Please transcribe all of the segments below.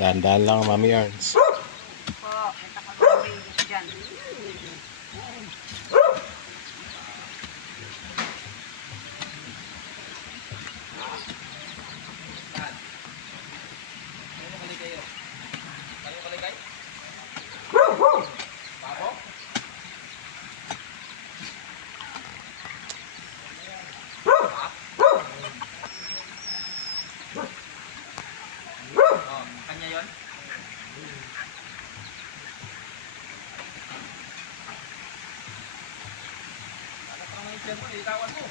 Dahan-dahan lang, Mami Arns. Po, ito ko. Oh, kanya yon. Ano pa tiyan mo?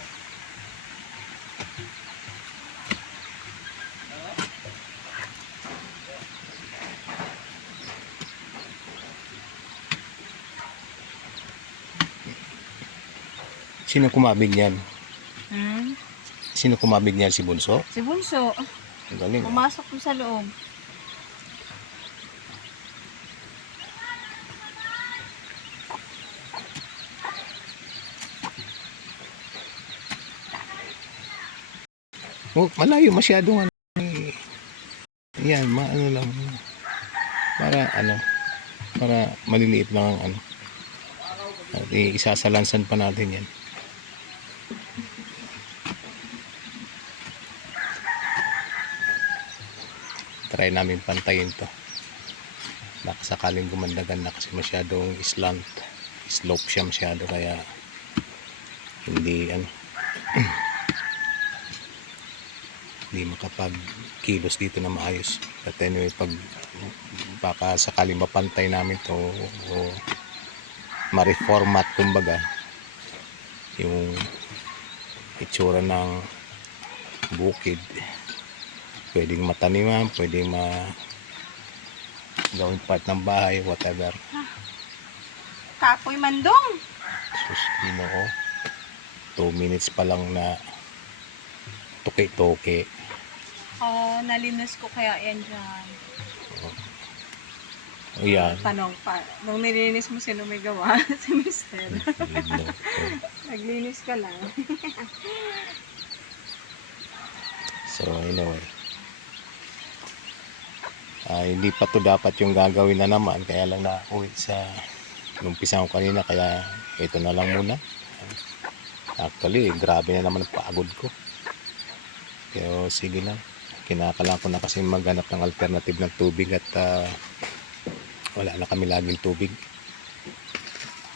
Sino kumabig niyan? Hmm? Sino kumabig niyan? Si Bunso? Si Bunso, Ang galing. ah. pumasok po sa loob. Oh, malayo masyado ano. eh. Yan, ma ano lang. Para ano, para maliliit lang ang ano. At isasalansan pa natin yan. Try namin pantayin to. Baka sakaling gumandagan na kasi masyadong slant. Slope siya masyado kaya hindi ano hindi makapag kilos dito na maayos. But anyway pag baka sakaling mapantay namin to o ma-reformat kumbaga yung itsura ng bukid pwedeng mataniman pwedeng ma gawing part ng bahay whatever. Kapoy mandong. sus ginoo 2 minutes pa lang na tuki-tuki Oh, nalinis ko kaya yan dyan. o yan Tanong pa, nung nilinis mo sino may gawa? si Mister. Naglinis ka lang. So anyway. Ah, hindi pa to dapat yung gagawin na naman kaya lang na uwi sa umpisa ko kanina kaya ito na lang muna. Actually, grabe na naman ang pagod ko. Pero sige lang. Kinakalang ko na kasi maghanap ng alternative ng tubig at ah, wala na kami laging tubig.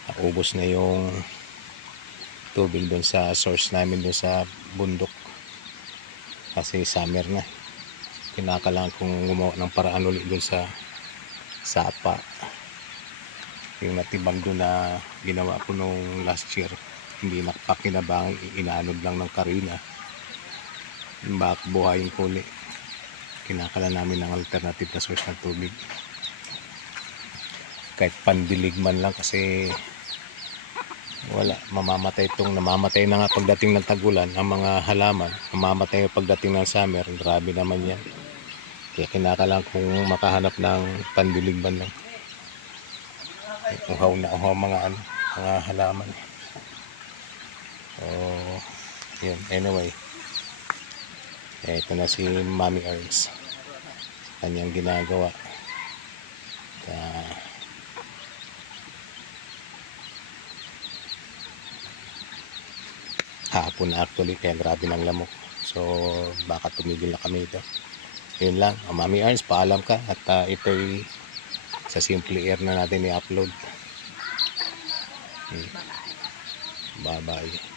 Naubos na yung tubig doon sa source namin doon sa bundok kasi summer na kinakalangan kong gumawa ng paraan ulit dun sa sapa yung natibag doon na ginawa ko nung last year hindi nakapakinabang inaanod lang ng karina yung bak buhayin ko ulit kinakala namin ng alternative na source ng tubig. Kahit pandilig man lang kasi wala. Mamamatay itong namamatay na nga pagdating ng tagulan ang mga halaman. Mamamatay pagdating ng summer. Grabe naman yan. Kaya kinakalang kung makahanap ng pandilig man lang. Uhaw na uhaw mga ano mga halaman. So yun anyway eh, ito na si Mami Ernst. Kanyang ginagawa. Ah, hapon na actually kaya grabe ng lamok. So baka tumigil na kami ito. Yun lang. Uh, Mami Arns paalam ka. At uh, ito'y sa simple air na natin i-upload. Hmm. bye bye